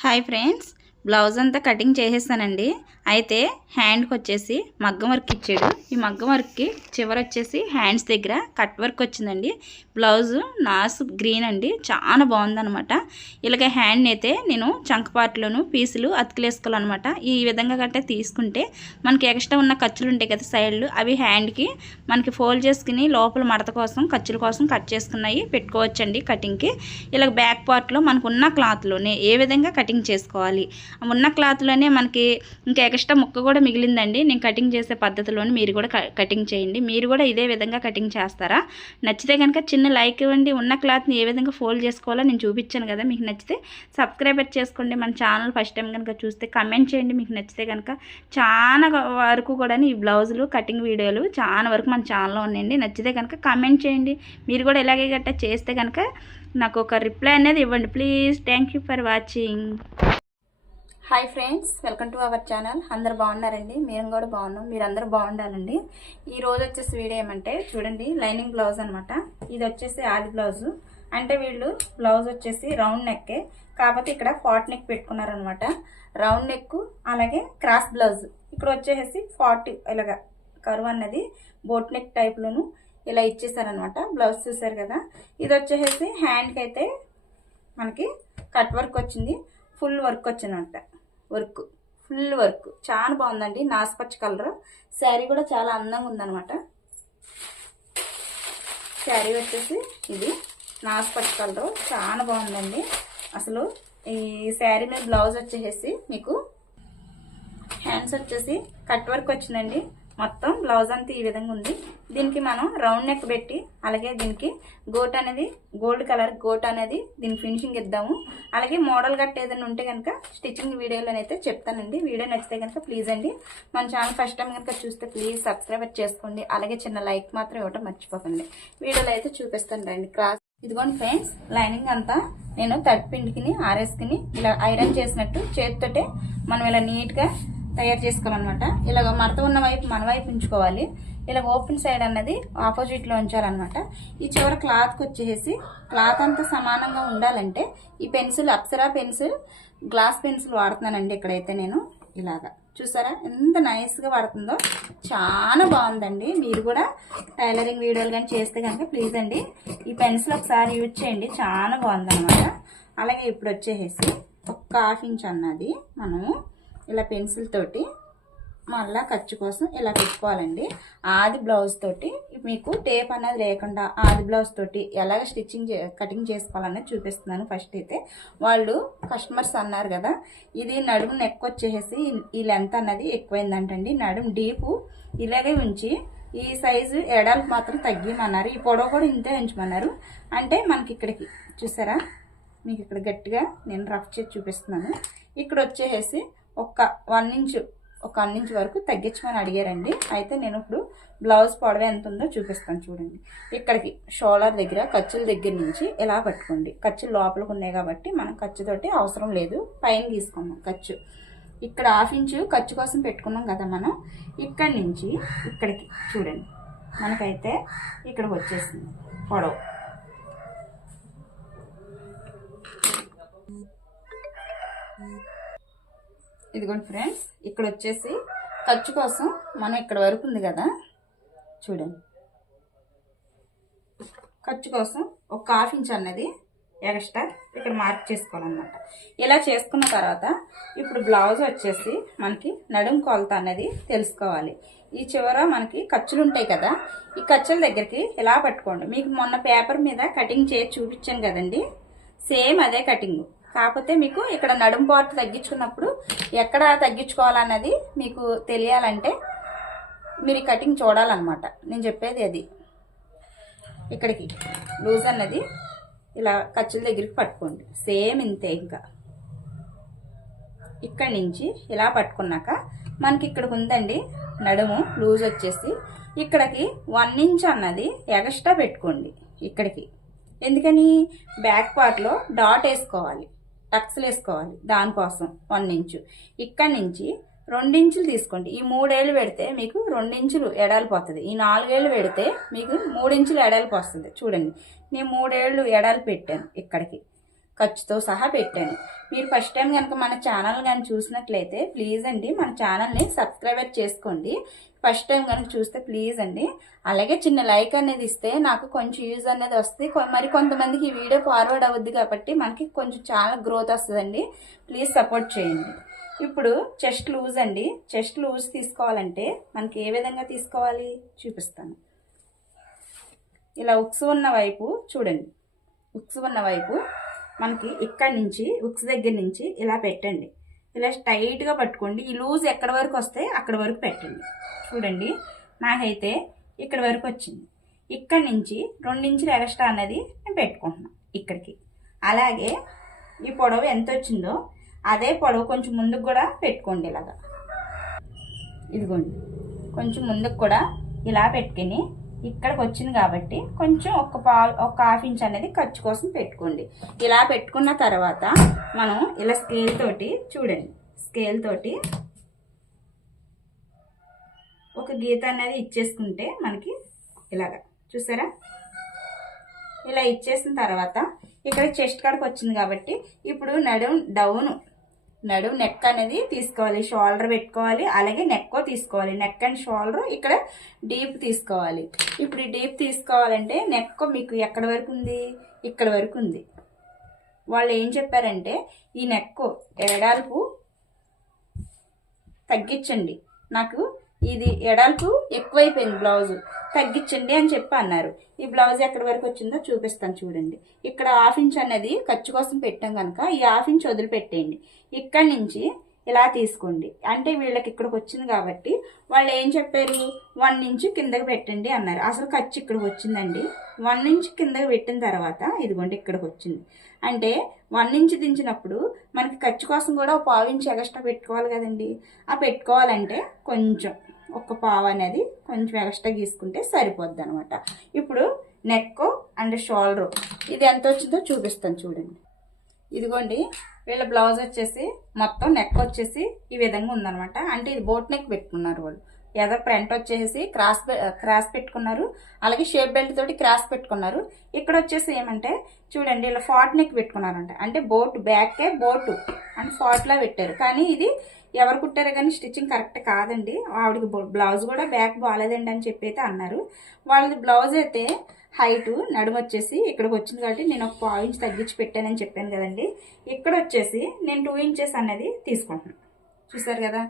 Hi friends blouse అంతా cutting చేసేసానండి అయితే హ్యాండ్కి వచ్చేసి మగ్గం వర్క్ ఇచ్చాడు. ఈ మగ్గం వర్క్కి చివరి వచ్చేసి హ్యాండ్స్ దగ్గర కట్ వర్క్ వచ్చిందండి. బ్లౌజ్ నాస్ గ్రీన్ అండి. చాలా బాగుందనమాట ఇలాగ హ్యాండ్ అయితే నేను చంకపాట్లోను పీసులు అతికిలేసుకోవాలన్నమాట. ఈ విధంగా గట్రా తీసుకుంటే మనకి ఎక్స్ట్రా ఉన్న ఖర్చులు ఉంటాయి కదా సైడ్లు అవి హ్యాండ్కి మనకి ఫోల్డ్ చేసుకుని లోపల మడత కోసం ఖర్చుల కోసం కట్ చేసుకున్నాయి పెట్టుకోవచ్చండి కటింగ్కి. ఇలా బ్యాక్ పార్ట్లో మనకున్న క్లాత్లోనే ఏ విధంగా కటింగ్ చేసుకోవాలి ఉన్న క్లాత్లోనే మనకి ఇంకా ఎక్స్ట్రా ముక్క కూడా మిగిలిందండి. నేను కటింగ్ చేసే పద్ధతిలోని మీరు కూడా కటింగ్ చేయండి. మీరు కూడా ఇదే విధంగా కటింగ్ చేస్తారా? నచ్చితే కనుక చిన్న లైక్ ఇవ్వండి. ఉన్న క్లాత్ని ఏ విధంగా ఫోల్డ్ చేసుకోవాలో నేను చూపించాను కదా మీకు నచ్చితే సబ్స్క్రైబర్ చేసుకోండి. మన ఛానల్ ఫస్ట్ టైం కనుక చూస్తే కమెంట్ చేయండి. మీకు నచ్చితే కనుక చాలా వరకు కూడా ఈ బ్లౌజులు కటింగ్ వీడియోలు చాలా వరకు మన ఛానల్లో ఉన్నాయండి. నచ్చితే కనుక కమెంట్ చేయండి. మీరు కూడా ఇలాగే గట్టా చేస్తే కనుక నాకు ఒక రిప్లై అనేది ఇవ్వండి. Please thank you for watching. Hi friends welcome to our channel అందరు బాగున్నారండి? మేము కూడా బాగున్నాం. మీరు అందరూ బాగుండాలండి. ఈ రోజు వచ్చేసి వీడియో ఏమంటే చూడండి లైనింగ్ బ్లౌజ్ అనమాట ఇది వచ్చేసి ఆది బ్లౌజు. అంటే వీళ్ళు బ్లౌజ్ వచ్చేసి రౌండ్ నెక్కే. కాకపోతే ఇక్కడ ఫాట్ నెక్ పెట్టుకున్నారనమాట రౌండ్ నెక్ అలాగే క్రాస్ బ్లౌజ్. ఇక్కడ వచ్చేసి ఫార్టీ ఇలాగా కరువు అన్నది బోట్ నెక్ టైప్లోను ఇలా ఇచ్చేసారనమాట బ్లౌజ్ చూసారు కదా? ఇది వచ్చేసి హ్యాండ్కి అయితే మనకి కట్ వర్క్ వచ్చింది. ఫుల్ వర్క్ వచ్చిందంట. Work full work. చాలా బాగుందండి. నాసుపచ్చ కలర్. శారీ కూడా చాలా అందంగా ఉందన్నమాట. శారీ వచ్చేసి ఇది. నాసుపచ్చ కలర్. చాలా బాగుందండి. అసలు ఈ శారీ మీద బ్లౌజ్ వచ్చేసి మీకు హ్యాండ్స్ వచ్చేసి కట్ వర్క్ వచ్చిందండి. మొత్తం బ్లౌజ్ అంతా ఈ విధంగా ఉంది. దీనికి మనం రౌండ్ నెక్ పెట్టి అలాగే దీనికి గోట్ అనేది గోల్డ్ కలర్ గోట్ అనేది దీని ఫినిషింగ్ ఇద్దాము. అలాగే మోడల్ గట్ట ఏదైనా ఉంటే కనుక స్టిచ్చింగ్ వీడియోలోనైతే అయితే చెప్తానండి. వీడియో నచ్చితే కనుక ప్లీజ్ అండి. మన ఛానల్ ఫస్ట్ టైం కనుక చూస్తే ప్లీజ్ సబ్స్క్రైబ్ చేసుకోండి. అలాగే చిన్న లైక్ మాత్రం ఇవ్వటం మర్చిపోకండి. వీడియోలో అయితే చూపిస్తాను రండి. క్రాస్ ఇదిగోండి ఫ్రెండ్స్ లైనింగ్ అంతా నేను తడిపిండికి ఆరేసుకుని ఇలా ఐరన్ చేసినట్టు చేతితోటే మనం ఇలా నీట్గా తయారు చేసుకోవాలన్నమాట. ఇలాగ మడత ఉన్న వైపు మన వైపు ఉంచుకోవాలి. ఇలా ఓపెన్ సైడ్ అన్నది ఆపోజిట్లో ఉంచాలన్నమాట. ఈ చివరి క్లాత్కి వచ్చేసి క్లాత్ అంతా సమానంగా ఉండాలంటే ఈ pencil Apsara pencil glass pencil వాడుతున్నానండి ఇక్కడైతే నేను. ఇలాగా. చూసారా? ఎంత నైస్గా పడుతుందో చాలా బాగుందండి. మీరు కూడా టైలరింగ్ వీడియోలు కానీ చేస్తే కనుక ప్లీజ్ అండి ఈ పెన్సిల్ ఒకసారి యూజ్ చేయండి. చాలా బాగుందన్నమాట. అలాగే ఇప్పుడు వచ్చేసి ఒక హాఫ్ ఇంచ్ అన్నది మనము ఇలా పెన్సిల్ తోటి మళ్ళా ఖర్చు కోసం ఇలా పెట్టుకోవాలండి. ఆది బ్లౌజ్ తోటి మీకు టేప్ అనేది లేకుండా ఆది బ్లౌజ్ తోటి ఎలాగ స్టిచ్చింగ్ చే కటింగ్ చేసుకోవాలనేది చూపిస్తున్నాను ఫస్ట్ అయితే. వాళ్ళు కస్టమర్స్ అన్నారు కదా ఇది నడుము నెక్ వచ్చేసి ఈ లెంత్ అన్నది ఎక్కువైందంటండి. నడుము డీపు ఇలాగే ఉంచి ఈ సైజు ఎడాలకు మాత్రం తగ్గిమన్నారు. ఈ పొడవు కూడా ఇంతే ఉంచమన్నారు. అంటే మనకి ఇక్కడికి చూసారా? మీకు ఇక్కడ గట్టిగా నేను రఫ్ చేసి చూపిస్తున్నాను. ఇక్కడ వచ్చేసి ఒక వన్ ఇంచ్ ఒక వన్ ఇంచ్ వరకు తగ్గించమని అడిగారండి. అయితే నేను ఇప్పుడు బ్లౌజ్ పొడవ ఎంత ఉందో చూపిస్తాను చూడండి. ఇక్కడికి షోలర్ దగ్గర ఖర్చుల దగ్గర నుంచి ఇలా పట్టుకోండి. ఖర్చులు లోపలికి ఉన్నాయి కాబట్టి మనం ఖర్చుతోటి అవసరం లేదు. పైన తీసుకున్నాం ఖర్చు. ఇక్కడ హాఫ్ ఇంచు ఖర్చు కోసం పెట్టుకున్నాం కదా మనం. ఇక్కడి నుంచి ఇక్కడికి చూడండి. మనకైతే ఇక్కడికి వచ్చేసింది పొడవు. ఇదిగోండి ఫ్రెండ్స్ ఇక్కడ వచ్చేసి ఖర్చు కోసం మనం ఇక్కడ వరకు ఉంది కదా. చూడండి. ఖర్చు కోసం ఒక హాఫ్ ఇంచ్ అన్నది ఎక్స్ట్రా ఇక్కడ మార్క్ చేసుకోవాలన్నమాట. ఇలా చేసుకున్న తర్వాత ఇప్పుడు బ్లౌజ్ వచ్చేసి మనకి నడుం కొలత అనేది తెలుసుకోవాలి. ఈ చివర మనకి ఖర్చులు ఉంటాయి కదా. ఈ ఖర్చుల దగ్గరికి ఇలా పట్టుకోండి. మీకు మొన్న పేపర్ మీద కటింగ్ చేసి చూపించాను కదండి. సేమ్ అదే కటింగ్. కాకపోతే మీకు ఇక్కడ నడుము పాటు తగ్గించుకున్నప్పుడు ఎక్కడ తగ్గించుకోవాలన్నది మీకు తెలియాలంటే మీరు కటింగ్ చూడాలన్నమాట. నేను చెప్పేది అది. ఇక్కడికి. లూజ్ అన్నది ఇలా ఖర్చుల దగ్గరికి పట్టుకోండి. సేమ్ ఇంతే ఇంకా. ఇక్కడి నుంచి ఇలా పట్టుకున్నాక మనకి ఇక్కడ ఉందండి నడుము లూజ్ వచ్చేసి. ఇక్కడికి వన్ ఇంచ్ అన్నది ఎగస్ట్రా పెట్టుకోండి ఇక్కడికి. ఎందుకని? బ్యాక్ పార్ట్లో డాట్ వేసుకోవాలి. టక్స్లు వేసుకోవాలి దానికోసం వన్ ఇంచు. ఇక్కడి నుంచి రెండించులు తీసుకోండి. ఈ మూడేళ్ళు పెడితే మీకు రెండించులు ఎడాలిపోతుంది ఈ నాలుగేళ్ళు పెడితే మీకు మూడించులు ఎడాలిపోతుంది చూడండి. నేను మూడేళ్ళు ఎడాలి పెట్టాను ఇక్కడికి. ఖర్చుతో సహా పెట్టాను. మీరు ఫస్ట్ టైం కనుక మన ఛానల్ కానీ చూసినట్లయితే ప్లీజ్ అండి మన ఛానల్ని సబ్స్క్రైబర్ చేసుకోండి. ఫస్ట్ టైం కనుక చూస్తే ప్లీజ్ అండి. అలాగే చిన్న లైక్ అనేది ఇస్తే నాకు కొంచెం యూజ్ అనేది వస్తుంది. కొ- మరి కొంతమందికి ఈ వీడియో ఫార్వర్డ్ అవుద్ది కాబట్టి మనకి కొంచెం చాలా గ్రోత్ వస్తుందండి. ప్లీజ్ సపోర్ట్ చేయండి. ఇప్పుడు చెస్ట్ లూజ్ అండి. చెస్ట్ లూజ్ తీసుకోవాలంటే మనకి ఏ విధంగా తీసుకోవాలి? చూపిస్తాను. ఇలా ఉక్స్ ఉన్న వైపు చూడండి. ఉక్స్ ఉన్న వైపు మనకి ఇక్కడి నుంచి ఉక్స్ దగ్గర నుంచి ఇలా పెట్టండి. ఇలా టైట్గా పట్టుకోండి. ఈ లూజ్ ఎక్కడి వరకు వస్తే అక్కడ వరకు పెట్టండి. చూడండి నాకైతే ఇక్కడ వరకు వచ్చింది. ఇక్కడి నుంచి రెండించులు ఎక్స్ట్రా అనేది నేను పెట్టుకుంటున్నాను ఇక్కడికి. అలాగే ఈ పొడవు ఎంత వచ్చిందో అదే పొడవు కొంచెం ముందుకు కూడా పెట్టుకోండి ఇలాగా. ఇదిగోండి కొంచెం ముందుకు కూడా ఇలా పెట్టుకుని ఇక్కడికి వచ్చింది కాబట్టి కొంచెం ఒక పా ఒక హాఫ్ ఇంచ్ అనేది ఖర్చు కోసం పెట్టుకోండి. ఇలా పెట్టుకున్న తర్వాత మనం ఇలా స్కేల్ తోటి చూడండి. స్కేల్ తోటి ఒక గీత అనేది ఇచ్చేసుకుంటే మనకి ఇలాగా చూసారా? ఇలా ఇచ్చేసిన తర్వాత ఇక్కడ చెస్ట్ కాడకు వచ్చింది కాబట్టి ఇప్పుడు నడుం డౌను నడుం నెక్ అనేది తీసుకోవాలి షోల్డర్ పెట్టుకోవాలి అలాగే నెక్ తీసుకోవాలి. నెక్ అండ్ షోల్డర్ ఇక్కడ డీప్ తీసుకోవాలి. ఇప్పుడు ఈ డీప్ తీసుకోవాలంటే నెక్ మీకు ఎక్కడ వరకు ఉంది? ఇక్కడ వరకు ఉంది. వాళ్ళు ఏం చెప్పారంటే ఈ నెక్ ఎడల్పు తగ్గించండి. నాకు ఇది ఎడల్పు ఎక్కువైపోయింది బ్లౌజు తగ్గించండి అని చెప్పి అన్నారు. ఈ బ్లౌజ్ ఎక్కడి వరకు వచ్చిందో చూపిస్తాను చూడండి. ఇక్కడ హాఫ్ ఇంచ్ అనేది ఖర్చు కోసం పెట్టాం కనుక ఈ హాఫ్ ఇంచ్ వదిలిపెట్టేయండి. ఇక్కడి నుంచి ఇలా తీసుకోండి. అంటే వీళ్ళకి ఇక్కడికి వచ్చింది కాబట్టి వాళ్ళు ఏం చెప్పారు? వన్ ఇంచ్ కిందకి పెట్టండి అన్నారు. అసలు ఖర్చు ఇక్కడికి వచ్చిందండి. వన్ ఇంచ్ కిందకి పెట్టిన తర్వాత ఇదిగోండి ఇక్కడికి వచ్చింది. అంటే వన్ ఇంచ్ దించినప్పుడు మనకి ఖర్చు కోసం కూడా ఒక పావు ఇంచ్ ఎక్స్ట్రా పెట్టుకోవాలి కదండి. ఆ పెట్టుకోవాలంటే కొంచెం ఒక పావు అనేది కొంచెం ఎక్స్ట్రా గీసుకుంటే సరిపోద్ది అనమాట ఇప్పుడు నెక్ అండ్ షోల్డర్ ఇది ఎంత వచ్చిందో చూపిస్తాను చూడండి. ఇదిగోండి వీళ్ళ బ్లౌజ్ వచ్చేసి మొత్తం నెక్ వచ్చేసి ఈ విధంగా ఉందనమాట అంటే ఇది బోట్ నెక్ పెట్టుకున్నారు వాళ్ళు. ఏదో ఫ్రంట్ వచ్చేసి క్రాస్ క్రాస్ పెట్టుకున్నారు. అలాగే షేప్ బెల్ట్ తోటి క్రాస్ పెట్టుకున్నారు. ఇక్కడ వచ్చేసి ఏమంటే చూడండి ఇలా ఫాట్ నెక్ పెట్టుకున్నారంట. అంటే బోట్ బ్యాకే బోటు అండ్ ఫాట్లా పెట్టారు. కానీ ఇది ఎవరు కుట్టారో కానీ స్టిచ్చింగ్ కరెక్ట్ కాదండి. ఆవిడకి బ్లౌజ్ కూడా బ్యాక్ బాగాలేదండి అని చెప్పి అయితే అన్నారు. వాళ్ళది బ్లౌజ్ అయితే హైటు నడుము వచ్చేసి ఇక్కడికి వచ్చింది కాబట్టి నేను ఒక పావు తగ్గించి పెట్టానని చెప్పాను కదండి. ఇక్కడ వచ్చేసి నేను టూ ఇంచెస్ అనేది తీసుకుంటున్నాను చూసారు కదా?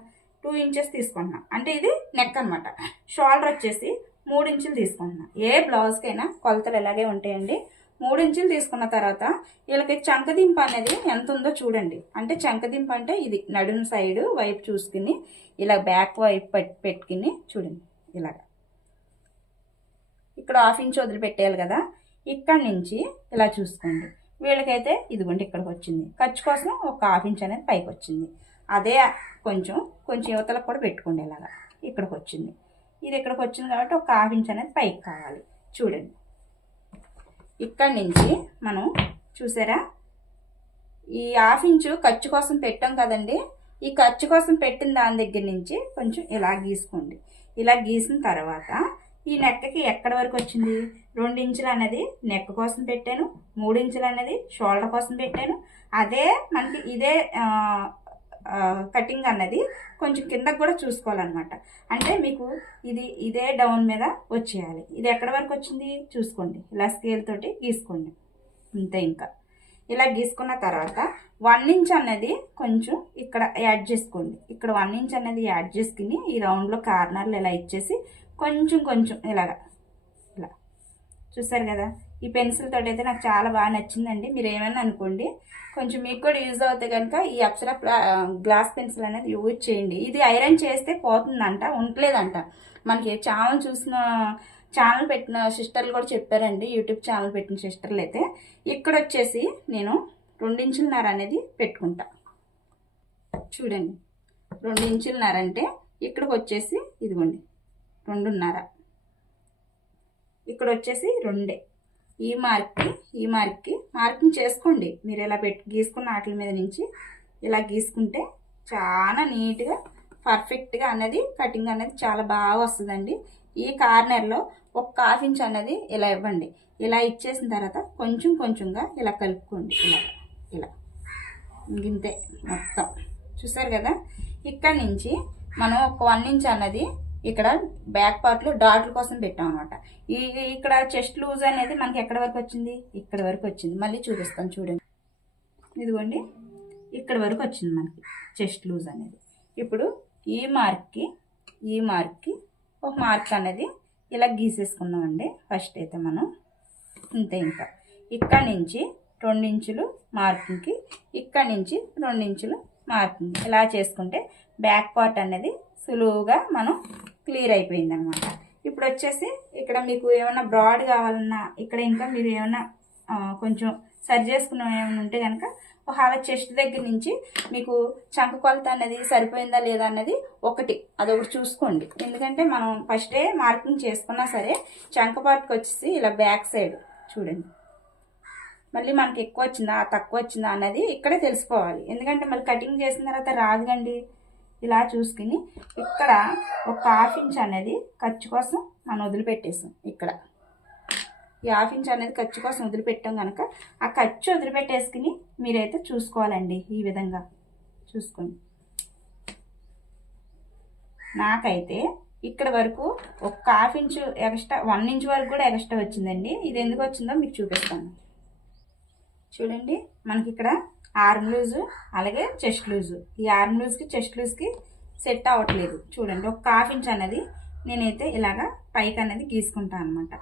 టూ ఇంచెస్ తీసుకుంటున్నాను అంటే ఇది నెక్ అనమాట షోల్డర్ వచ్చేసి మూడు ఇంచులు తీసుకుంటున్నాను ఏ బ్లౌజ్కైనా కొలతలు ఇలాగే ఉంటాయండి. మూడు ఇంచులు తీసుకున్న తర్వాత వీళ్ళకి చంకదింప అనేది ఎంత ఉందో చూడండి. అంటే చంకదింప అంటే ఇది నడుము సైడ్ వైపు చూసుకుని ఇలా బ్యాక్ వైపు పెట్- పెట్టుకుని చూడండి ఇలాగా. ఇక్కడ హాఫ్ ఇంచ్ వదిలిపెట్టేయాలి కదా. ఇక్కడి నుంచి ఇలా చూసుకోండి. వీళ్ళకైతే ఇదిగోండి ఇక్కడికి వచ్చింది. ఖర్చు కోసం ఒక హాఫ్ ఇంచ్ అనేది పైకి వచ్చింది. అదే కొంచెం కొంచెం యువతలకు కూడా పెట్టుకోండి ఇలాగా. ఇక్కడికి వచ్చింది. ఇది ఇక్కడికి వచ్చింది కాబట్టి ఒక హాఫ్ ఇంచ్ అనేది పైకి కావాలి. చూడండి. ఇక్కడి నుంచి మనం చూసారా? ఈ హాఫ్ ఇంచు ఖర్చు కోసం పెట్టాం కదండి. ఈ ఖర్చు కోసం పెట్టిన దాని దగ్గర నుంచి కొంచెం ఇలా గీసుకోండి. ఇలా గీసిన తర్వాత ఈ నెక్కకి ఎక్కడి వరకు వచ్చింది? రెండు ఇంచులు అనేది నెక్ కోసం పెట్టాను మూడు ఇంచులు అనేది షోల్డర్ కోసం పెట్టాను. అదే మనకి ఇదే కటింగ్ అన్నది కొంచెం కిందకు కూడా చూసుకోవాలన్నమాట. అంటే మీకు ఇది ఇదే డౌన్ మీద వచ్చేయాలి. ఇది ఎక్కడి వరకు వచ్చింది? చూసుకోండి. ఇలా స్కేల్ తోటి గీసుకోండి. అంతే ఇంకా. ఇలా గీసుకున్న తర్వాత వన్ ఇంచ్ అన్నది కొంచెం ఇక్కడ యాడ్ చేసుకోండి. ఇక్కడ వన్ ఇంచ్ అనేది యాడ్ చేసుకుని ఈ రౌండ్లో కార్నర్లు ఇలా ఇచ్చేసి కొంచెం కొంచెం ఇలాగా. ఇలా. చూసారు కదా? ఈ పెన్సిల్ తోటి అయితే నాకు చాలా బాగా నచ్చిందండి. మీరు ఏమైనా అనుకోండి కొంచెం మీకు కూడా యూజ్ అవుతే కనుక ఈ అప్సరా గ్లాస్ పెన్సిల్ అనేది యూజ్ చేయండి. ఇది ఐరన్ చేస్తే పోతుందంట ఉండలేదంట. మనకి ఛానల్ చూసిన ఛానల్ పెట్టిన సిస్టర్లు కూడా చెప్పారండి యూట్యూబ్ ఛానల్ పెట్టిన సిస్టర్లు అయితే. ఇక్కడ వచ్చేసి నేను రెండించులన్నర అనేది పెట్టుకుంటా. చూడండి రెండించులన్నర అంటే ఇక్కడికి వచ్చేసి ఇదిగోండి రెండున్నర. ఇక్కడ వచ్చేసి రెండే. ఈ మార్క్కి ఈ మార్క్కి మార్కింగ్ చేసుకోండి. మీరు ఇలా పెట్టి గీసుకున్న వాటి మీద నుంచి ఇలా గీసుకుంటే చాలా నీట్గా పర్ఫెక్ట్గా అన్నది కటింగ్ అనేది చాలా బాగా వస్తుందండి. ఈ కార్నర్లో ఒక హాఫ్ ఇంచ్ అన్నది ఇలా ఇవ్వండి. ఇలా ఇచ్చేసిన తర్వాత కొంచెం కొంచెంగా ఇలా కలుపుకోండి. ఇలా ఇలా. ఇంతే మొత్తం. చూసారు కదా? ఇక్కడ నుంచి మనం ఒక వన్ ఇంచ్ అన్నది ఇక్కడ బ్యాక్ పార్ట్లో డాట్ల కోసం పెట్టాం అనమాట ఈ ఇక్కడ చెస్ట్ లూజ్ అనేది మనకి ఎక్కడ వరకు వచ్చింది? ఇక్కడ వరకు వచ్చింది. మళ్ళీ చూపిస్తాను చూడండి. ఇదిగోండి. ఇక్కడ వరకు వచ్చింది మనకి చెస్ట్ లూజ్ అనేది. ఇప్పుడు ఈ మార్క్కి ఈ మార్క్కి ఒక మార్క్ అనేది ఇలా గీసేసుకుందామండి. ఫస్ట్ అయితే మనం ఇంతే ఇంకా. ఇక్కడ నుంచి రెండించులు మార్కింగ్కి ఇక్కడ నుంచి రెండించులు మార్కింగ్ ఇలా చేసుకుంటే బ్యాక్ పార్ట్ అనేది సులువుగా మనం క్లియర్ అయిపోయింది అనమాట ఇప్పుడు వచ్చేసి ఇక్కడ మీకు ఏమైనా బ్రాడ్ కావాలన్నా ఇక్కడ ఇంకా మీరు ఏమైనా కొంచెం సరి చేసుకున్న ఏమైనా ఉంటే కనుక ఒకవేళ చెస్ట్ దగ్గర నుంచి మీకు చంక కొలత అనేది సరిపోయిందా లేదా అన్నది ఒకటి అదొకటి చూసుకోండి. ఎందుకంటే మనం ఫస్టే మార్కింగ్ చేసుకున్నా సరే చంక పాటుకు వచ్చేసి ఇలా బ్యాక్ సైడ్ చూడండి. మళ్ళీ మనకి ఎక్కువ వచ్చిందా తక్కువ వచ్చిందా అన్నది ఇక్కడే తెలుసుకోవాలి. ఎందుకంటే మళ్ళీ కటింగ్ చేసిన తర్వాత రాదుగండి. ఇలా చూసుకుని ఇక్కడ ఒక హాఫ్ ఇంచ్ అనేది ఖర్చు కోసం మనం వదిలిపెట్టేసాం ఇక్కడ. ఈ హాఫ్ ఇంచ్ అనేది ఖర్చు కోసం వదిలిపెట్టాం కనుక ఆ ఖర్చు వదిలిపెట్టేసుకుని మీరైతే చూసుకోవాలండి ఈ విధంగా. చూసుకోండి. నాకైతే ఇక్కడ వరకు ఒక half inch extra one inch వరకు కూడా ఎక్స్ట్రా వచ్చిందండి. ఇది ఎందుకు వచ్చిందో మీకు చూపిస్తాను. చూడండి మనకి ఇక్కడ ఆర్మ్ లూజు అలాగే చెస్ట్ లూజు. ఈ ఆర్మ్ లూజ్కి చెస్ట్ లూజ్కి సెట్ అవ్వట్లేదు. చూడండి ఒక హాఫ్ ఇంచ్ అనేది నేనైతే ఇలాగా పైకి అనేది గీసుకుంటాను అనమాట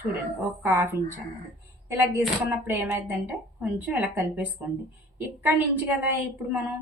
చూడండి ఒక హాఫ్ ఇంచ్ అనేది. ఇలా గీసుకున్నప్పుడు ఏమైందంటే కొంచెం ఇలా కలిపేసుకోండి. ఇక్కడ నుంచి కదా ఇప్పుడు మనం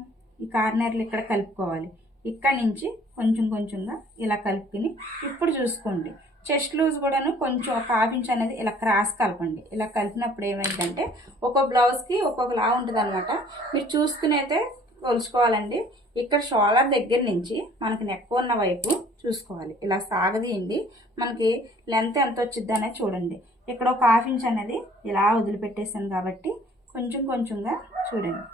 ఈ కార్నర్లు ఇక్కడ కలుపుకోవాలి. ఇక్కడ నుంచి కొంచెం కొంచెంగా ఇలా కలుపుకుని ఇప్పుడు చూసుకోండి. చెస్ట్ లూజ్ కూడాను కొంచెం ఒక హాఫ్ ఇంచ్ అనేది ఇలా క్రాస్ కలపండి. ఇలా కలిపినప్పుడు ఏమైందంటే ఒక్కో బ్లౌజ్కి ఒక్కొక్కలా ఉంటుంది అనమాట మీరు చూసుకుని అయితే కొలుచుకోవాలండి. ఇక్కడ షోలర్ దగ్గర నుంచి మనకి నెక్ ఉన్న వైపు చూసుకోవాలి. ఇలా సాగదీయండి. మనకి లెంత్ ఎంత వచ్చిద్ది అనేది చూడండి. ఇక్కడ ఒక హాఫ్ ఇంచ్ అనేది ఇలా వదిలిపెట్టేసాను కాబట్టి కొంచెం కొంచెంగా చూడండి.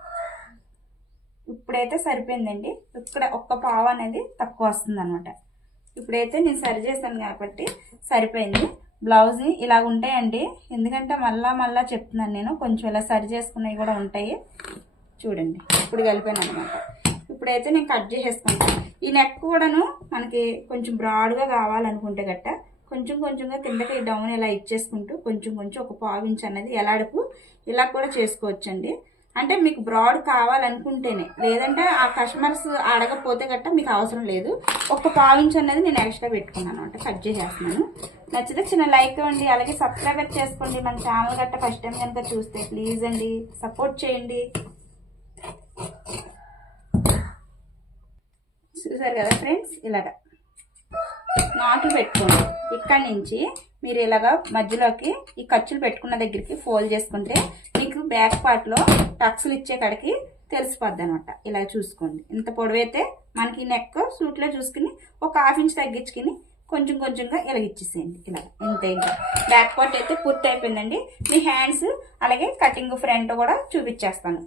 ఇప్పుడైతే సరిపోయిందండి. ఇక్కడ ఒక్క పావు అనేది తక్కువ వస్తుంది అనమాట ఇప్పుడైతే నేను సరి చేశాను కాబట్టి సరిపోయింది. బ్లౌజ్ ఇలా ఉంటాయండి. ఎందుకంటే మళ్ళా మళ్ళా చెప్తున్నాను నేను కొంచెం ఇలా సరి చేసుకున్నవి కూడా ఉంటాయి. చూడండి ఇప్పుడు కలిపాను అనమాట ఇప్పుడైతే నేను కట్ చేసేసుకుంటాను. ఈ నెక్ కూడాను మనకి కొంచెం బ్రాడ్గా కావాలనుకుంటే గట్ట కొంచెం కొంచెంగా కిందకి డౌన్ ఇలా ఇచ్చేసుకుంటూ కొంచెం కొంచెం ఒక పావు అనేది ఎలాడుపు ఇలా కూడా చేసుకోవచ్చండి. అంటే మీకు బ్రాడ్ కావాలనుకుంటేనే. లేదంటే ఆ కస్టమర్స్ అడగపోతే గట్ట మీకు అవసరం లేదు. ఒక పావించ్ అనేది నేను ఎక్స్ట్రా పెట్టుకున్నాను అంటే కట్ చేసేస్తున్నాను. నచ్చితే చిన్న లైక్ ఇవ్వండి అలాగే సబ్స్క్రైబర్ చేసుకోండి. మన ఛానల్ గట్ట ఫస్ట్ టైం కనుక చూస్తే ప్లీజ్ అండి సపోర్ట్ చేయండి. చూసారు కదా ఫ్రెండ్స్ ఇలాగా. నాట్లు పెట్టుకోండి ఇక్కడ నుంచి మీరు ఇలాగా మధ్యలోకి ఈ ఖర్చులు పెట్టుకున్న దగ్గరికి ఫోల్డ్ చేసుకుంటే మీకు బ్యాక్ పార్ట్లో టక్స్లు ఇచ్చే కాడికి తెలిసిపోద్ది అనమాట ఇలా చూసుకోండి. ఇంత పొడవైతే మనకి నెక్ సూట్లో చూసుకుని ఒక హాఫ్ ఇంచ్ తగ్గించుకుని కొంచెం కొంచెంగా ఇలా ఇచ్చేసేయండి ఇలా ఇంత ఇంకా బ్యాక్ పార్ట్ అయితే పూర్తి అయిపోయిందండి. మీ హ్యాండ్స్ అలాగే కటింగ్ ఫ్రంట్ కూడా చూపించేస్తాను.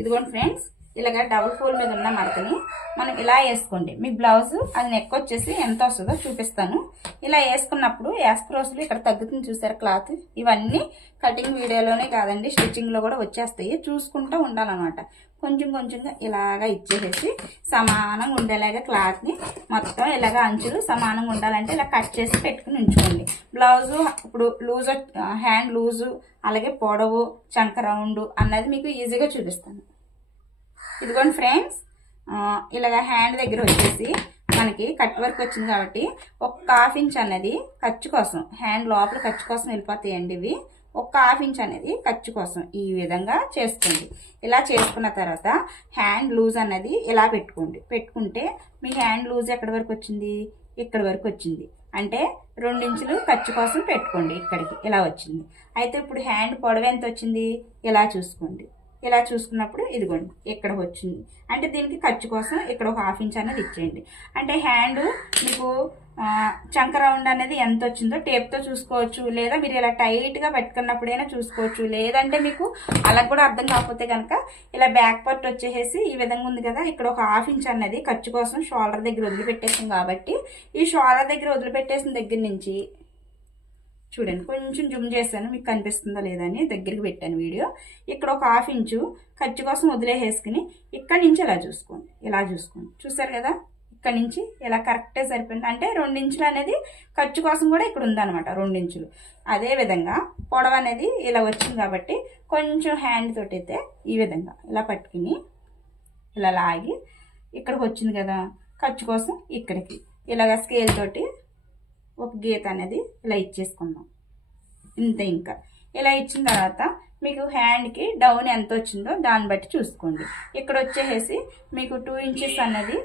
ఇదిగోండి ఫ్రెండ్స్ ఇలాగ డబుల్ ఫోల్ మీద ఉన్న మడతని మనం ఇలా వేసుకోండి. మీ బ్లౌజ్ అది నెక్ వచ్చేసి ఎంత వస్తుందో చూపిస్తాను. ఇలా వేసుకున్నప్పుడు యాస్ప్రోస్లు ఇక్కడ తగ్గుతుంది చూసారు క్లాత్? ఇవన్నీ కటింగ్ వీడియోలోనే కాదండి స్టిచ్చింగ్లో కూడా వచ్చేస్తాయి. చూసుకుంటూ ఉండాలన్నమాట. కొంచెం కొంచెంగా ఇలాగా ఇచ్చేసేసి సమానంగా ఉండేలాగా క్లాత్ని మొత్తం ఇలాగ అంచులు సమానంగా ఉండాలంటే ఇలా కట్ చేసి పెట్టుకుని ఉంచుకోండి. బ్లౌజు ఇప్పుడు లూజ్ హ్యాండ్ లూజు అలాగే పొడవు చంక రౌండ్ అన్నది మీకు ఈజీగా చూపిస్తాను. ఇదిగోండి ఫ్రెండ్స్. ఇలాగ హ్యాండ్ దగ్గర వచ్చేసి మనకి కట్ వర్క్ వచ్చింది కాబట్టి ఒక హాఫ్ ఇంచ్ అనేది ఖర్చు కోసం హ్యాండ్ లోపల ఖర్చు కోసం వెళ్ళిపోతాయండి ఇవి. ఒక హాఫ్ ఇంచ్ అనేది ఖర్చు కోసం ఈ విధంగా చేసుకోండి. ఇలా చేసుకున్న తర్వాత హ్యాండ్ లూజ్ అనేది ఇలా పెట్టుకోండి. పెట్టుకుంటే మీ హ్యాండ్ లూజ్ ఎక్కడి వరకు వచ్చింది? ఇక్కడ వరకు వచ్చింది. అంటే రెండించులు ఖర్చు కోసం పెట్టుకోండి ఇక్కడికి. ఇలా వచ్చింది. అయితే ఇప్పుడు హ్యాండ్ పొడవు ఎంత వచ్చింది? ఇలా చూసుకోండి. ఇలా చూసుకున్నప్పుడు ఇదిగోండి ఇక్కడ వచ్చింది. అంటే దీనికి ఖర్చు కోసం ఇక్కడ ఒక హాఫ్ ఇంచ్ అనేది ఇచ్చేయండి. అంటే హ్యాండ్ మీకు చంక రౌండ్ అనేది ఎంత వచ్చిందో టేప్తో చూసుకోవచ్చు. లేదా మీరు ఇలా టైట్గా పెట్టుకున్నప్పుడైనా చూసుకోవచ్చు. లేదంటే మీకు అలా కూడా అర్థం కాకపోతే కనుక ఇలా బ్యాక్ పార్ట్ వచ్చేసేసి ఈ విధంగా ఉంది కదా ఇక్కడ ఒక హాఫ్ ఇంచ్ అన్నది ఖర్చు కోసం షోల్డర్ దగ్గర వదిలిపెట్టేసాం కాబట్టి ఈ షోల్డర్ దగ్గర వదిలిపెట్టేసిన దగ్గర నుంచి చూడండి కొంచెం జూమ్ చేశాను మీకు కనిపిస్తుందా లేదా అని దగ్గరికి పెట్టాను వీడియో. ఇక్కడ ఒక హాఫ్ ఇంచు ఖర్చు కోసం వదిలేసేసుకుని ఇక్కడి నుంచి ఇలా చూసుకోండి ఇలా చూసుకోండి. చూసారు కదా ఇక్కడ నుంచి ఇలా కరెక్టే సరిపోయింది. అంటే రెండించులు అనేది ఖర్చు కోసం కూడా ఇక్కడ ఉందన్నమాట రెండించులు అదే విధంగా పొడవ అనేది ఇలా వచ్చింది కాబట్టి కొంచెం హ్యాండ్ తోటి అయితే ఈ విధంగా ఇలా పట్టుకుని ఇలా లాగి ఇక్కడికి వచ్చింది కదా ఖర్చు కోసం ఇక్కడికి. ఇలాగ స్కేల్ తోటి ఒక గీత అనేది ఇలా ఇచ్చేసుకుందాం. ఇంత ఇంకా. ఇలా ఇచ్చిన తర్వాత మీకు హ్యాండ్కి డౌన్ ఎంత వచ్చిందో దాన్ని బట్టి చూసుకోండి. ఇక్కడ వచ్చేసి మీకు టూ ఇంచెస్ అన్నది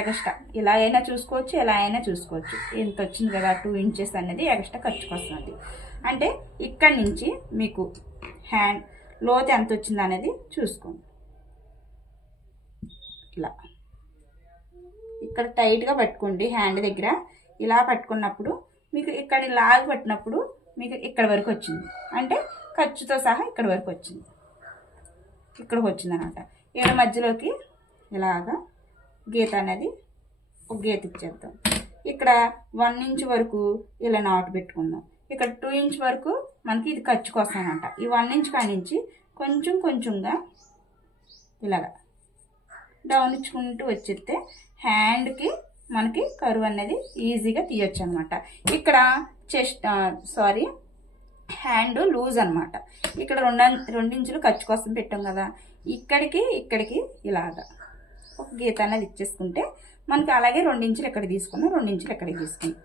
ఎక్స్ట్రా ఇలా అయినా చూసుకోవచ్చు ఎలా అయినా చూసుకోవచ్చు. ఎంత వచ్చింది కదా టూ ఇంచెస్ అనేది ఎక్స్ట్రా ఖర్చుకు వస్తుంది. అంటే ఇక్కడి నుంచి మీకు హ్యాండ్ లోతు ఎంత వచ్చింది అనేది చూసుకోండి. ఇలా. ఇక్కడ టైట్గా పట్టుకోండి హ్యాండ్ దగ్గర. ఇలా పట్టుకున్నప్పుడు మీకు ఇక్కడ లాగి పట్టినప్పుడు మీకు ఇక్కడ వరకు వచ్చింది. అంటే ఖర్చుతో సహా ఇక్కడ వరకు వచ్చింది. ఇక్కడికి వచ్చింది అనమాట ఏడు మధ్యలోకి ఇలాగా గీత అనేది ఒక గీత ఇచ్చేద్దాం. ఇక్కడ వన్ ఇంచ్ వరకు ఇలా నాటు పెట్టుకుందాం. ఇక్కడ టూ ఇంచ్ వరకు మనకి ఇది ఖర్చు కోసం అనమాట. ఈ వన్ ఇంచ్ కానించి కొంచెం కొంచెంగా ఇలాగా డౌన్ ఇచ్చుకుంటూ వచ్చేస్తే హ్యాండ్కి మనకి కరువు అనేది ఈజీగా తీయొచ్చు అనమాట ఇక్కడ చెస్ట్ సారీ హ్యాండ్ లూజ్ అనమాట. ఇక్కడ రెండు రెండించులు ఖర్చు కోసం పెట్టాం కదా. ఇక్కడికి ఇక్కడికి ఇలాగా. ఒక గీత అనేది ఇచ్చేసుకుంటే మనకి అలాగే రెండించులు ఎక్కడ తీసుకున్నాం రెండించులు ఎక్కడ తీసుకున్నాం.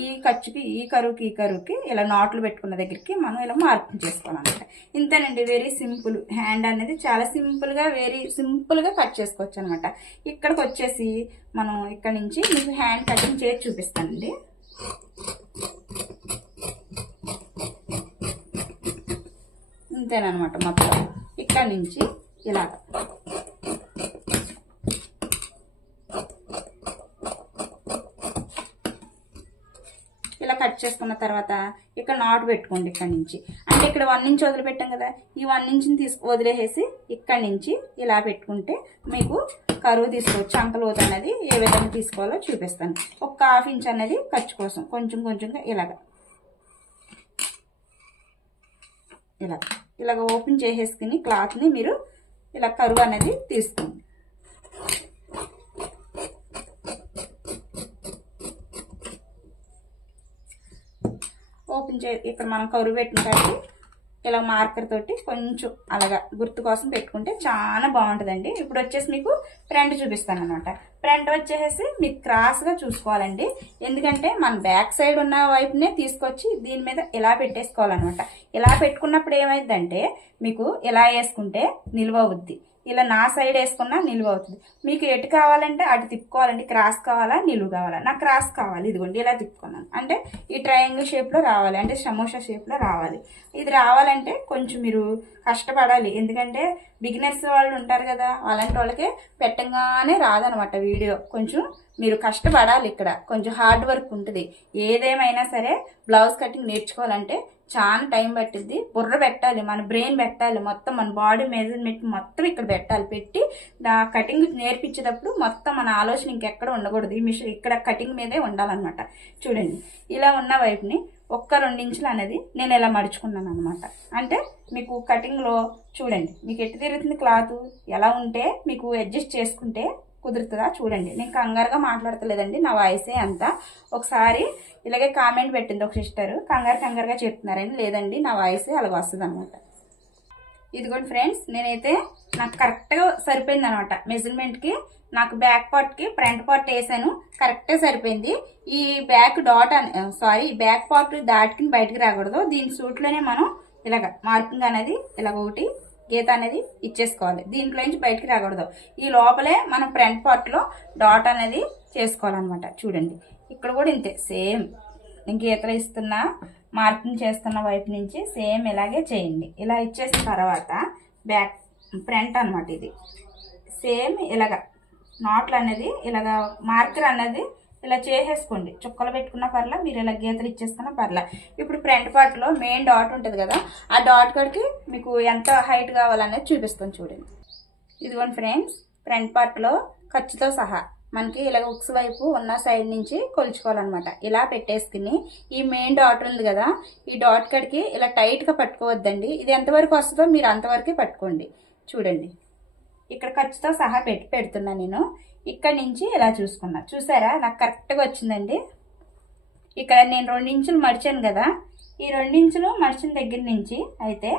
ఈ ఖర్చుకి ఈ కరువుకి ఈ కరువుకి ఇలా నాట్లు పెట్టుకున్న దగ్గరికి మనం ఇలా మార్కింగ్ చేసుకోవాలన్నమాట. ఇంతేనండి వెరీ సింపుల్ హ్యాండ్ అనేది చాలా సింపుల్గా వెరీ సింపుల్గా కట్ చేసుకోవచ్చు అనమాట ఇక్కడికి వచ్చేసి మనం ఇక్కడ నుంచి మీకు హ్యాండ్ కటింగ్ చేసి చూపిస్తానండి. ఇంతేనమాట మొత్తం. ఇక్కడ నుంచి ఇలాగ. కట్ చేసుకున్న తర్వాత ఇక్కడ నాటు పెట్టుకోండి ఇక్కడ నుంచి. అంటే ఇక్కడ వన్ ఇంచ్ వదిలిపెట్టాం కదా ఈ వన్ ఇంచ్ని తీసుకు వదిలేసేసి ఇక్కడ నుంచి ఇలా పెట్టుకుంటే మీకు కరువు తీసుకోవచ్చు. అంకలోతు అనేది ఏ విధంగా తీసుకోవాలో చూపిస్తాను. ఒక హాఫ్ ఇంచ్ అనేది ఖర్చు కోసం కొంచెం కొంచెంగా ఇలాగ. ఇలా ఇలాగ ఓపెన్ చేసేసుకుని క్లాత్ని మీరు ఇలా కరువు అనేది తీసుకోండి. ఓపెన్ చే ఇక్కడ మనం కరువు పెట్టిన కాబట్టి ఇలా మార్కర్ తోటి కొంచెం అలాగా గుర్తు కోసం పెట్టుకుంటే చాలా బాగుంటుందండి. ఇప్పుడు వచ్చేసి మీకు ఫ్రంట్ చూపిస్తాను అనమాట ఫ్రంట్ వచ్చేసి మీకు క్రాస్గా చూసుకోవాలండి. ఎందుకంటే మన బ్యాక్ సైడ్ ఉన్న వైపునే తీసుకొచ్చి దీని మీద ఇలా పెట్టేసుకోవాలన్నమాట. ఇలా పెట్టుకున్నప్పుడు ఏమైందంటే మీకు ఇలా వేసుకుంటే నిల్వ అవుద్ది. ఇలా నా సైడ్ వేసుకున్నా నిలువ అవుతుంది. మీకు ఎటు కావాలంటే అటు తిప్పుకోవాలండి. క్రాస్ కావాలా నిలువు కావాలా? నాకు క్రాస్ కావాలి. ఇదిగోండి ఇలా తిప్పుకున్నాను. అంటే ఈ ట్రయాంగిల్ షేప్లో రావాలి. అంటే సమోసా షేప్లో రావాలి. ఇది రావాలంటే కొంచెం మీరు కష్టపడాలి. ఎందుకంటే బిగినర్స్ వాళ్ళు ఉంటారు కదా అలాంటి వాళ్ళకి పెట్టంగానే రాదనమాట వీడియో. కొంచెం మీరు కష్టపడాలి ఇక్కడ. కొంచెం హార్డ్ వర్క్ ఉంటుంది. ఏదేమైనా సరే బ్లౌజ్ కటింగ్ నేర్చుకోవాలంటే చాలా టైం పట్టింది బుర్ర పెట్టాలి మన బ్రెయిన్ పెట్టాలి మొత్తం మన బాడీ మెజర్మెంట్ మొత్తం ఇక్కడ పెట్టాలి. పెట్టి దా కటింగ్ నేర్పించేటప్పుడు మొత్తం మన ఆలోచన ఇంకెక్కడ ఉండకూడదు. ఈ మిషన్ ఇక్కడ కటింగ్ మీదే ఉండాలన్నమాట. చూడండి ఇలా ఉన్న వైపుని ఒక్క రెండించులు అనేది నేను ఇలా మడుచుకున్నాను అనమాట అంటే మీకు కటింగ్లో చూడండి మీకు ఎటు తిరుగుతుంది క్లాత్? ఎలా ఉంటే మీకు అడ్జస్ట్ చేసుకుంటే కుదురుతుందా? చూడండి. నేను కంగారుగా మాట్లాడతలేదండి. నా వాయిసే అంతా. ఒకసారి ఇలాగే కామెంట్ పెట్టింది ఒక సిస్టర్. కంగారు కంగారుగా చెప్తున్నారని లేదండి. నా వాయిసే అలాగ వస్తుంది అనమాట ఇదిగోండి ఫ్రెండ్స్ నేనైతే నాకు కరెక్ట్గా సరిపోయింది అనమాట మెజర్మెంట్కి నాకు బ్యాక్ పార్ట్కి ఫ్రంట్ పార్ట్ వేసాను. కరెక్టే సరిపోయింది. ఈ బ్యాక్ డాట్ అని సారీ బ్యాక్ పార్ట్ దాటుకుని బయటకు రాకూడదు. దీని సూట్లోనే మనం ఇలాగ మార్కింగ్ అనేది ఇలాగ ఒకటి గీత అనేది ఇచ్చేసుకోవాలి. దీంట్లో నుంచి బయటికి రాకూడదు. ఈ లోపలే మనం ఫ్రంట్ పార్ట్లో డాట్ అనేది చేసుకోవాలన్నమాట. చూడండి. ఇక్కడ కూడా ఇంతే. సేమ్. నేను గీతలు ఇస్తున్నా మార్కింగ్ చేస్తున్న వైపు నుంచి సేమ్ ఇలాగే చేయండి. ఇలా ఇచ్చేసిన తర్వాత బ్యాక్ ఫ్రంట్ అనమాట ఇది. సేమ్ ఇలాగ. నాట్లు అనేది ఇలాగ మార్కర్ అనేది ఇలా చేసేసుకోండి. చుక్కలు పెట్టుకున్న పర్లా మీరు ఇలా గీతలు ఇచ్చేసుకున్న పర్లా. ఇప్పుడు ఫ్రంట్ పార్ట్లో మెయిన్ డాట్ ఉంటుంది కదా ఆ డాట్ కాడికి మీకు ఎంత హైట్ కావాలనేది చూపిస్తాను చూడండి. ఇదిగోండి ఫ్రెండ్స్ ఫ్రంట్ పార్ట్లో ఖర్చుతో సహా మనకి ఇలా ఉక్స్ వైపు ఉన్న సైడ్ నుంచి కొలుచుకోవాలన్నమాట. ఇలా పెట్టేసుకుని ఈ మెయిన్ డాట్ ఉంది కదా ఈ డాట్ కడికి ఇలా టైట్గా పట్టుకోవద్దండి. ఇది ఎంతవరకు వస్తుందో మీరు అంతవరకే పట్టుకోండి. చూడండి. ఇక్కడ ఖర్చుతో సహా పెట్టి పెడుతున్నా నేను. ఇక్కడ నుంచి ఇలా చూసుకున్నా. చూసారా? నాకు కరెక్ట్గా వచ్చిందండి. ఇక్కడ నేను రెండించులు మడిచాను కదా. ఈ రెండించులు మడిచిన దగ్గర నుంచి అయితే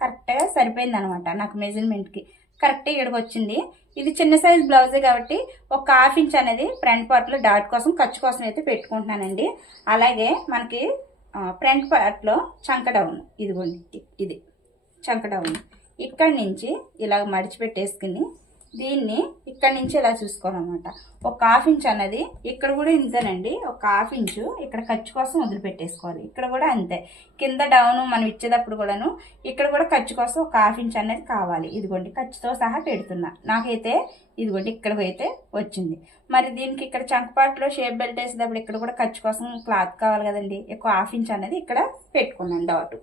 కరెక్ట్గా సరిపోయింది అనమాట నాకు మెజర్మెంట్కి కరెక్ట్గా ఇక్కడికి వచ్చింది. ఇది చిన్న సైజ్ బ్లౌజే కాబట్టి ఒక హాఫ్ ఇంచ్ అనేది ఫ్రంట్ పార్ట్లో డాట్ కోసం ఖర్చు కోసం అయితే పెట్టుకుంటున్నానండి. అలాగే మనకి ఫ్రంట్ పార్ట్లో చంక డౌన్ ఇదిగోండి ఇది. చంక డౌన్ ఇక్కడి నుంచి ఇలా మడిచిపెట్టేసుకుని దీన్ని ఇక్కడ నుంచి ఇలా చూసుకోవాలన్నమాట. ఒక హాఫ్ ఇంచ్ అన్నది ఇక్కడ కూడా ఇంతేనండి. ఒక హాఫ్ ఇంచు ఇక్కడ ఖర్చు కోసం వదిలిపెట్టేసుకోవాలి. ఇక్కడ కూడా అంతే. కింద డౌన్ మనం ఇచ్చేటప్పుడు కూడాను ఇక్కడ కూడా ఖర్చు కోసం ఒక హాఫ్ ఇంచ్ అనేది కావాలి. ఇదిగోండి ఖర్చుతో సహా పెడుతున్నా. నాకైతే ఇదిగోండి ఇక్కడికి అయితే వచ్చింది. మరి దీనికి ఇక్కడ చంకపాట్లో షేప్ బెల్ట్ వేసేటప్పుడు ఇక్కడ కూడా ఖర్చు కోసం క్లాత్ కావాలి కదండి. ఎక్కువ హాఫ్ ఇంచ్ అనేది ఇక్కడ పెట్టుకున్నాను డాట్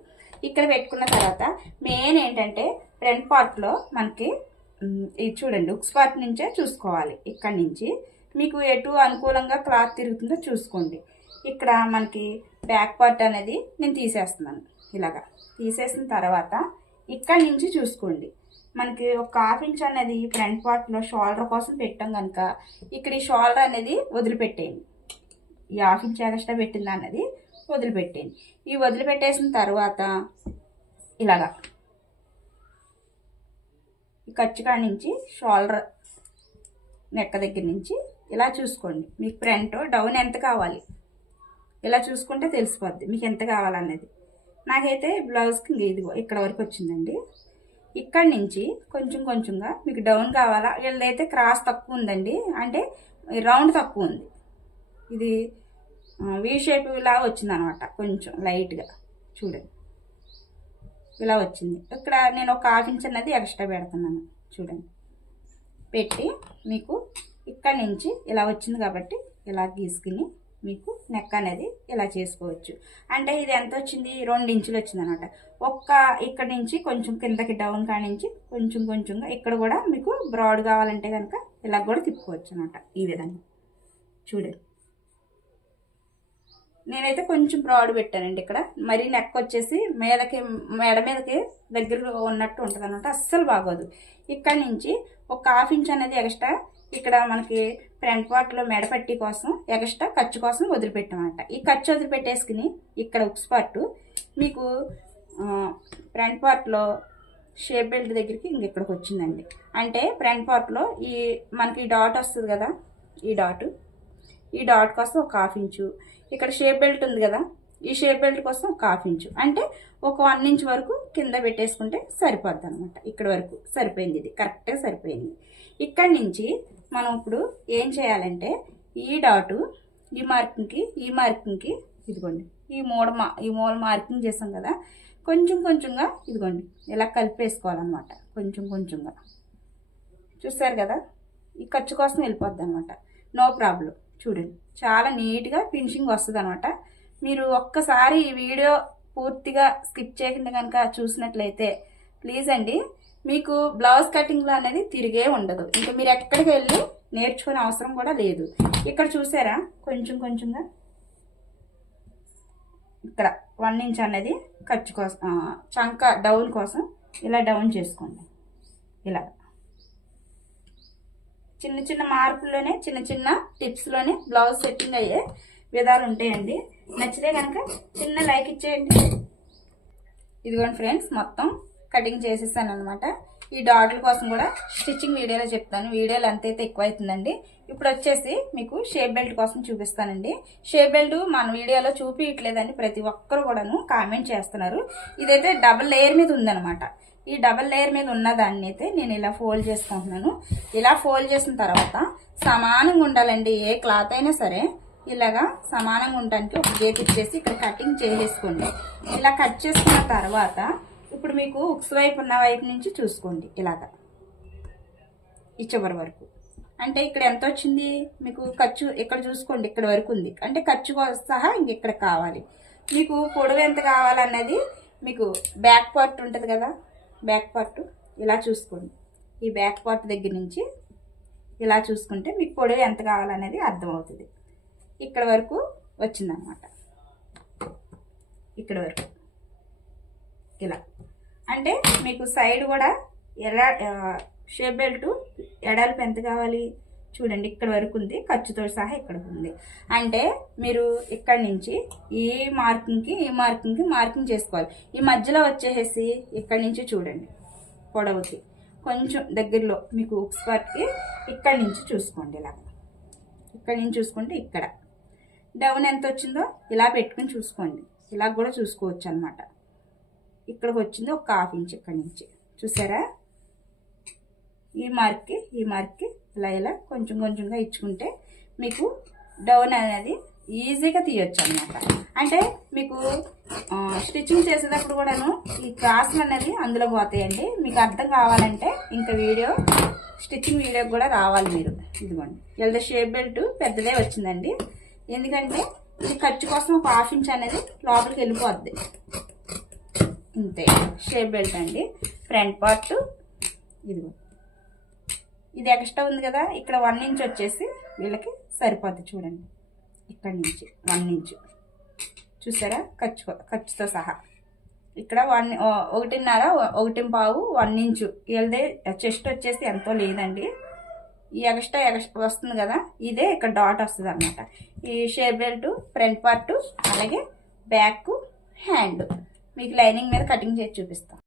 ఇక్కడ పెట్టుకున్న తర్వాత మెయిన్ ఏంటంటే ఫ్రంట్ పార్ట్లో మనకి ఇది చూడండి. ఉక్స్ పార్ట్ నుంచే చూసుకోవాలి. ఇక్కడ నుంచి మీకు ఎటు అనుకూలంగా క్లాత్ తిరుగుతుందో చూసుకోండి. ఇక్కడ మనకి బ్యాక్ పార్ట్ అనేది నేను తీసేస్తున్నాను. ఇలాగా తీసేసిన తర్వాత ఇక్కడ నుంచి చూసుకోండి. మనకి ఒక హాఫ్ ఇంచ్ అనేది ఫ్రంట్ పార్ట్లో షోల్డర్ కోసం పెట్టాం కనుక ఇక్కడ ఈ షోల్డర్ అనేది వదిలిపెట్టేయండి. ఈ హాఫ్ ఇంచ్ ఎక్స్ట్రా పెట్టిందా అనేది వదిలిపెట్టేయండి. ఈ వదిలిపెట్టేసిన తర్వాత ఇలాగా ఈ నుంచి షోల్డర్ నెక్క దగ్గర నుంచి ఇలా చూసుకోండి. మీకు ఫ్రంట్ డౌన్ ఎంత కావాలి? ఇలా చూసుకుంటే తెలిసిపోద్ది. మీకు ఎంత కావాలనేది నాకైతే బ్లౌజ్కి ఇంక ఇదిగో ఇక్కడ వరకు వచ్చిందండి. ఇక్కడ నుంచి కొంచెం కొంచెంగా మీకు డౌన్ కావాలా? వీళ్ళదైతే క్రాస్ తక్కువ ఉందండి. అంటే రౌండ్ తక్కువ ఉంది. ఇది వి షేప్ లాగా వచ్చింది అనమాట కొంచెం లైట్గా. చూడండి. ఇలా వచ్చింది. ఇక్కడ నేను ఒక హాఫ్ ఇంచ్ అన్నది ఎక్స్ట్రా పెడుతున్నాను. చూడండి. పెట్టి మీకు ఇక్కడ నుంచి ఇలా వచ్చింది కాబట్టి ఇలా గీసుకుని మీకు నెక్ అనేది ఇలా చేసుకోవచ్చు. అంటే ఇది ఎంత వచ్చింది? రెండు ఇంచులు వచ్చింది అనమాట ఒక్క ఇక్కడ నుంచి కొంచెం కిందకి డౌన్ కానించి నుంచి కొంచెం కొంచెంగా ఇక్కడ కూడా మీకు బ్రాడ్ కావాలంటే కనుక ఇలా కూడా తిప్పుకోవచ్చు అనమాట ఈ విధంగా. చూడండి. నేనైతే కొంచెం బ్రాడ్ పెట్టానండి ఇక్కడ. మరి నెక్ వచ్చేసి మీదకి మెడ మీదకి దగ్గరలో ఉన్నట్టు ఉంటుంది అనమాట అస్సలు బాగోదు. ఇక్కడ నుంచి ఒక హాఫ్ ఇంచ్ అనేది ఎక్స్ట్రా ఇక్కడ మనకి ఫ్రంట్ పార్ట్లో మెడ పట్టి కోసం ఎక్స్ట్రా ఖర్చు కోసం వదిలిపెట్టామన్నమాట. ఈ ఖర్చు వదిలిపెట్టేసుకుని ఇక్కడ ఉక్స్ పార్ట్ మీకు ఫ్రంట్ పార్ట్లో షేప్ బెల్ట్ దగ్గరికి ఇంక ఇక్కడికి వచ్చిందండి. అంటే ఫ్రంట్ పార్ట్లో ఈ మనకి డాట్ వస్తుంది కదా ఈ డాట్. ఈ డాట్ కోసం ఒక హాఫ్ ఇంచు. ఇక్కడ షేప్ బెల్ట్ ఉంది కదా ఈ షేప్ బెల్ట్ కోసం ఒక హాఫ్ ఇంచు. అంటే ఒక వన్ ఇంచ్ వరకు కింద పెట్టేసుకుంటే సరిపోద్ది అనమాట ఇక్కడ వరకు సరిపోయింది ఇది కరెక్ట్గా సరిపోయింది. ఇక్కడి నుంచి మనం ఇప్పుడు ఏం చేయాలంటే ఈ డాటు ఈ మార్కింగ్కి ఈ మార్కింగ్కి ఇదిగోండి ఈ మూడ మా ఈ మూల మార్కింగ్ చేసాం కదా కొంచెం కొంచెంగా ఇదిగోండి ఇలా కలిపేసుకోవాలన్నమాట. కొంచెం కొంచెంగా. చూస్తారు కదా? ఈ ఖర్చు కోసం వెళ్ళిపోద్ది అనమాట నో ప్రాబ్లం. చూడండి. చాలా నీట్గా ఫినిషింగ్ వస్తుంది అనమాట మీరు ఒక్కసారి ఈ వీడియో పూర్తిగా స్కిప్ చేయకుండా కనుక చూసినట్లయితే ప్లీజ్ అండి మీకు బ్లౌజ్ కటింగ్లో అనేది తిరిగే ఉండదు. ఇంకా మీరు ఎక్కడికి వెళ్ళి నేర్చుకునే అవసరం కూడా లేదు. ఇక్కడ చూసారా? కొంచెం కొంచెంగా ఇక్కడ వన్ ఇంచ్ అనేది ఖర్చు కోసం చంక డౌన్ కోసం ఇలా డౌన్ చేసుకోండి. ఇలా. చిన్న చిన్న మార్పుల్లోనే చిన్న చిన్న టిప్స్లోనే బ్లౌజ్ సెట్టింగ్ అయ్యే విధాలు ఉంటాయండి. నచ్చితే కనుక చిన్న లైక్ ఇచ్చేయండి. ఇదిగోండి ఫ్రెండ్స్ మొత్తం కటింగ్ చేసేసాను అనమాట ఈ డాట్ల కోసం కూడా స్టిచ్చింగ్ వీడియోలో చెప్తాను. వీడియోలు అంతైతే ఎక్కువ అవుతుందండి ఇప్పుడు వచ్చేసి మీకు షేప్ బెల్ట్ కోసం చూపిస్తానండి. షేప్ బెల్ట్ మన వీడియోలో చూపించట్లేదని ప్రతి ఒక్కరు కూడాను కామెంట్ చేస్తున్నారు. ఇదైతే డబుల్ లేయర్ మీద ఉందనమాట ఈ డబల్ లేయర్ మీద ఉన్న దాన్ని అయితే నేను ఇలా ఫోల్డ్ చేసుకుంటున్నాను. ఇలా ఫోల్డ్ చేసిన తర్వాత సమానంగా ఉండాలండి. ఏ క్లాత్ అయినా సరే ఇలాగా సమానంగా ఉండడానికి ఒక గేప్ ఇచ్చేసి ఇక్కడ కటింగ్ చేసేసుకోండి. ఇలా కట్ చేసుకున్న తర్వాత ఇప్పుడు మీకు ఉక్స్ వైపు ఉన్న వైపు నుంచి చూసుకోండి ఇలాగా. ఈ చివరి వరకు. అంటే ఇక్కడ ఎంత వచ్చింది? మీకు ఖర్చు ఇక్కడ చూసుకోండి ఇక్కడ వరకు ఉంది. అంటే ఖర్చు సహా ఇంకెక్కడ కావాలి. మీకు పొడవు ఎంత కావాలన్నది మీకు బ్యాక్ పార్ట్ ఉంటుంది కదా? బ్యాక్ పార్ట్ ఇలా చూసుకోండి. ఈ బ్యాక్ పార్ట్ దగ్గర నుంచి ఇలా చూసుకుంటే మీకు పొడవు ఎంత కావాలనేది అర్థమవుతుంది. ఇక్కడ వరకు వచ్చిందనమాట ఇక్కడ వరకు. ఇలా. అంటే మీకు సైడ్ కూడా ఎలా షేప్ బెల్ట్ ఎడల్పు ఎంత కావాలి. చూడండి ఇక్కడ వరకు ఉంది. ఖర్చుతో సహా ఇక్కడ ఉంది. అంటే మీరు ఇక్కడ నుంచి ఈ మార్కింగ్కి ఈ మార్కింగ్కి మార్కింగ్ చేసుకోవాలి. ఈ మధ్యలో వచ్చేసేసి ఇక్కడ నుంచి చూడండి పొడవుకి. కొంచెం దగ్గరలో మీకు ఉక్స్ పార్ట్కి ఇక్కడ నుంచి చూసుకోండి ఇలా. ఇక్కడ నుంచి చూసుకుంటే ఇక్కడ. డౌన్ ఎంత వచ్చిందో ఇలా పెట్టుకుని చూసుకోండి. ఇలా కూడా చూసుకోవచ్చు అనమాట ఇక్కడికి వచ్చింది ఒక హాఫ్ ఇంచ్ ఇక్కడ నుంచి. చూసారా? ఈ మార్క్కి ఈ మార్క్కి ఇలా ఇలా కొంచెం కొంచెంగా ఇచ్చుకుంటే మీకు డౌన్ అనేది ఈజీగా తీయొచ్చు అనమాట అంటే మీకు స్టిచ్చింగ్ చేసేటప్పుడు కూడాను ఈ క్రాస్లు అనేది అందులో పోతాయండి. మీకు అర్థం కావాలంటే ఇంకా వీడియో స్టిచ్చింగ్ వీడియో కూడా రావాలి మీరు. ఇదిగోండి. లేదా షేప్ బెల్ట్ పెద్దదే వచ్చిందండి. ఎందుకంటే ఇది ఖర్చు కోసం ఒక హాఫ్ ఇంచ్ అనేది లోపలికి వెళ్ళిపోద్ది. ఇంతే. షేప్ బెల్ట్ అండి. ఫ్రంట్ పార్ట్ ఇదిగో. ఇది ఎక్స్ట్రా ఉంది కదా ఇక్కడ వన్ ఇంచ్ వచ్చేసి వీళ్ళకి సరిపోద్ది చూడండి. ఇక్కడ నుంచి వన్ ఇంచ్. చూసారా? ఖర్చు ఖర్చుతో సహా. ఇక్కడ వన్ ఒకటిన్నర ఒకటి పావు వన్ ఇంచు. వీళ్ళదే చెస్ట్ వచ్చేసి ఎంతో లేదండి. ఈ ఎక్స్ట్రా ఎక్స్ట్రా వస్తుంది కదా ఇదే ఇక్కడ డాట్ వస్తుంది అనమాట ఈ షేప్ బెల్ట్ ఫ్రంట్ పార్ట్ అలాగే బ్యాక్ హ్యాండ్. మీకు లైనింగ్ మీద కటింగ్ చేసి చూపిస్తాం.